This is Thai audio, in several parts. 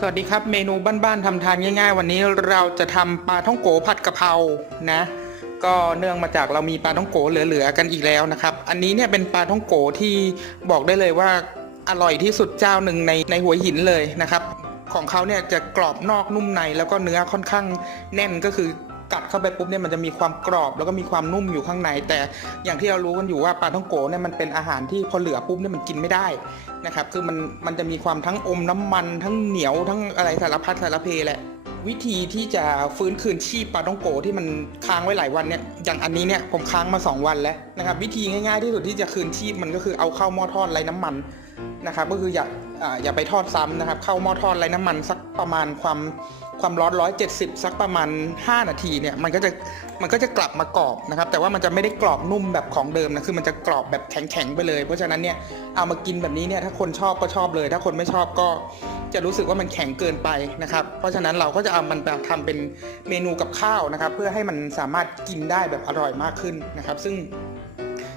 สวัสดีครับเมนูบ้านๆทำทานง่าย ๆ วันนี้เราจะทำปลาท่องโกผัดกะเพรานะ ก็เนื่องมาจากเรามีปลาท่องโกเหลือๆกันอีกแล้วนะครับ อันนี้เนี่ยเป็นปลาท่องโกที่บอกได้เลยว่าอร่อยที่สุดเจ้าหนึ่งในในหัวหินเลยนะครับ ของเขาเนี่ยจะกรอบนอกนุ่มในแล้วก็เนื้อค่อนข้างแน่นก็คือ กัดเข้าไปปุ๊บเนี่ยมันจะมีความกรอบแล้วก็มีความนุ่มอยู่ข้างใน แต่อย่างที่เรารู้กันอยู่ว่าปลาท่องโกเนี่ยมันเป็นอาหารที่พอเหลือปุ๊บเนี่ยมันกินไม่ได้นะครับคือมันมันจะมีความทั้งอมน้ำมันทั้งเหนียวทั้งอะไรสารพัดสารเพแหละ วิธีที่จะฟื้นคืนชีพปลาท่องโกที่มันค้างไว้หลายวันเนี่ยอย่างอันนี้เนี่ยผมค้างมา 2 วันแล้วนะครับ วิธีง่ายๆที่สุดที่จะคืนชีพมันก็คือเอาเข้าหม้อทอดไร้น้ำมันนะครับ ก็คืออย่าออย่าไปทอดซ้ำนะครับ เข้าหม้อทอดไร้น้ำมันสักประมาณความความร้อนร้อยเจ็ดสิบสักประมาณ 5 นาทีเนี่ยมันก็จะมันก็จะกลับมากรอบนะครับ แต่ว่ามันจะไม่ได้กรอบนุ่มแบบของเดิมนะคือมันจะกรอบแบบแข็งๆไปเลย เพราะฉะนั้นเนี่ยเอามากินแบบนี้เนี่ยถ้าคนชอบก็ชอบเลย ถ้าคนไม่ชอบก็ จะรู้สึกว่ามันแข็งเกินไปนะครับ เพราะฉะนั้นเราก็จะเอามันมาทำเป็นเมนูกับข้าวนะครับ เพื่อให้มันสามารถกินได้แบบอร่อยมากขึ้นนะครับ ซึ่ง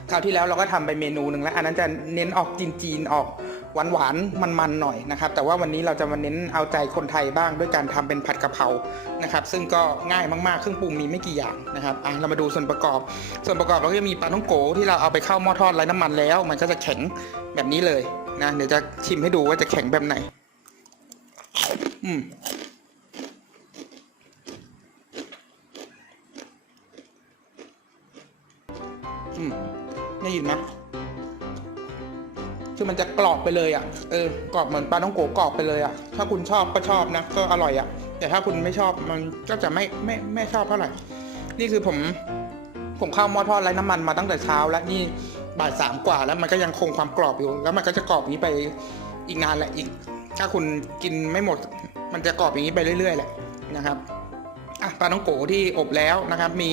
คราวที่แล้วเราก็ทำไปเมนูหนึ่งแล้ว อันนั้นจะเน้นออกจีนๆออกหวานๆมันๆหน่อยนะครับ แต่ว่าวันนี้เราจะมาเน้นเอาใจคนไทยบ้างด้วยการทำเป็นผัดกะเพรานะครับ ซึ่งก็ง่ายมากๆเครื่องปรุงมีไม่กี่อย่างนะครับอะเรามาดูส่วนประกอบ ส่วนประกอบเราก็จะมีปลาท่องโกที่เราเอาไปเข้าหม้อทอดไร้น้ำมันแล้ว มันก็จะแข็งแบบนี้เลยนะเดี๋ยวจะชิมให้ดูว่าจะแข็งแบบไหน อืมอืมได้ยินไหมคือมันจะกรอบไปเลยอะ เออกรอบเหมือนปลาต้องโกะกรอบไปเลยอะ ถ้าคุณชอบก็ชอบนะ ก็อร่อยอะ แต่ถ้าคุณไม่ชอบมันก็จะไม่ไม่ไม่ชอบเท่าไหร่ นี่คือผม ผมข้าหม้อทอดไร้น้ำมันมาตั้งแต่เช้า แล้วนี่บ่ายสามกว่าแล้วมันก็ยังคงความกรอบอยู่ แล้วมันก็จะกรอบนี้ไปอีกนานแหละอีก ถ้าคุณกินไม่หมด มันจะกรอบอย่างนี้ไปเรื่อยๆแหละนะครับอะปลาต้องโกะที่อบแล้วนะครับ มี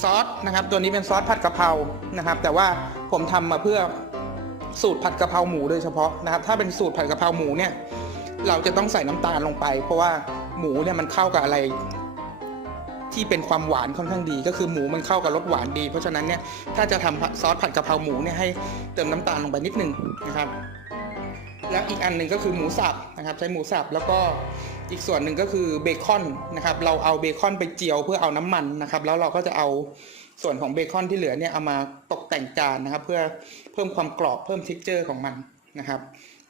ซอสนะครับ ตัวนี้เป็นซอสผัดกะเพรานะครับ แต่ว่าผมทำมาเพื่อสูตรผัดกะเพราหมูโดยเฉพาะนะครับ ถ้าเป็นสูตรผัดกะเพราหมูเนี่ย เราจะต้องใส่น้ำตาลลงไป เพราะว่าหมูเนี่ยมันเข้ากับอะไร ที่เป็นความหวานค่อนข้างดี ก็คือหมูมันเข้ากับรสหวานดี เพราะฉะนั้นเนี่ยถ้าจะทำซอสผัดกะเพราหมูเนี่ยให้เติมน้ำตาลลงไปนิดนึงนะครับ แล้วอีกอันหนึ่งก็คือหมูสับนะครับใช้หมูสับแล้วก็อีกส่วนหนึ่งก็คือเบคอนนะครับเราเอาเบคอนไปเจียวเพื่อเอาน้ำมันนะครับ แล้วเราก็จะเอาส่วนของเบคอนที่เหลือเนี่ยเอามาตกแต่งจานนะครับ เพื่อเพิ่มความกรอบเพิ่ม t e x t อร์ของมันนะครับ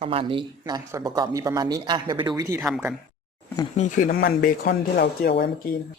ประมาณนี้นะส่วนประกอบมีประมาณนี้อะเดี๋ยวไปดูวิธีทำกัน นี่คือน้ำมันเบคอนที่เราเจียวไว้เมื่อกี้นะครับ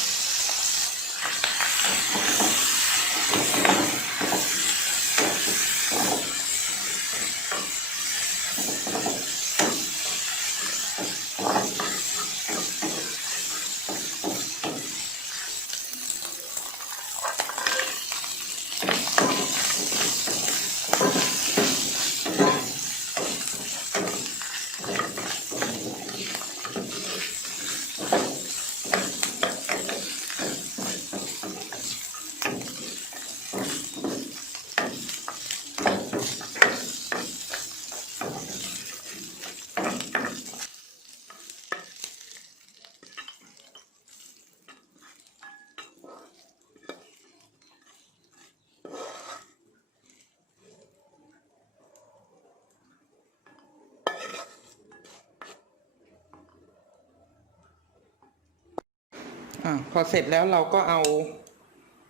อ่าพอเสร็จแล้วเราก็เอา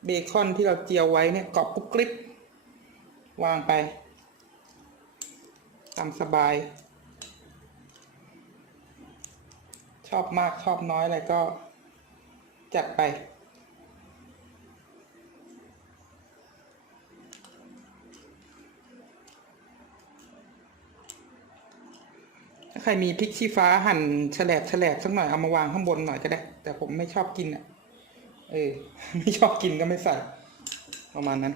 เบคอนที่เราเจียวไว้เนี่ยกรอบกรุบกริบวางไปตามสบาย ชอบมากชอบน้อยอะไรก็จัดไป ใครมีพริกชี้ฟ้าหั่นแฉลบแฉลบสักหน่อยเอามาวางข้างบนหน่อยก็ได้ แต่ผมไม่ชอบกินอะ เออ ไม่ชอบกินก็ไม่ใส่ ประมาณนั้น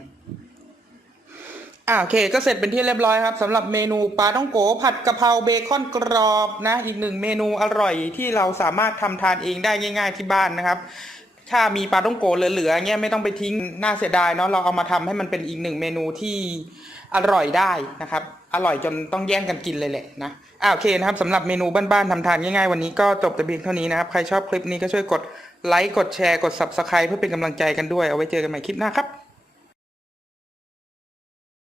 อ่าโอเค ก็เสร็จเป็นที่เรียบร้อยครับสำหรับเมนูปลาต้องโกผัดกะเพราเบคอนกรอบนะ อีกหนึ่งเมนูอร่อยที่เราสามารถทำทานเองได้ง่าย ๆ ที่บ้านนะครับถ้ามีปลาต้องโกเหลือๆเงี้ยไม่ต้องไปทิ้งน่าเสียดายเนาะเราเอามาทำให้มันเป็นอีกหนึ่งเมนูที่อร่อยได้นะครับ อร่อยจนต้องแย่งกันกินเลยแหละนะอ่าโอเคนะครับสำหรับเมนูบ้านๆทำทานง่ายๆวันนี้ก็จบแต่เพียงเท่านี้นะครับ ใครชอบคลิปนี้ก็ช่วยกดไลค์กดแชร์กด subscribe เพื่อเป็นกำลังใจกันด้วยเอาไว้เจอกันใหม่คลิปหน้าครับ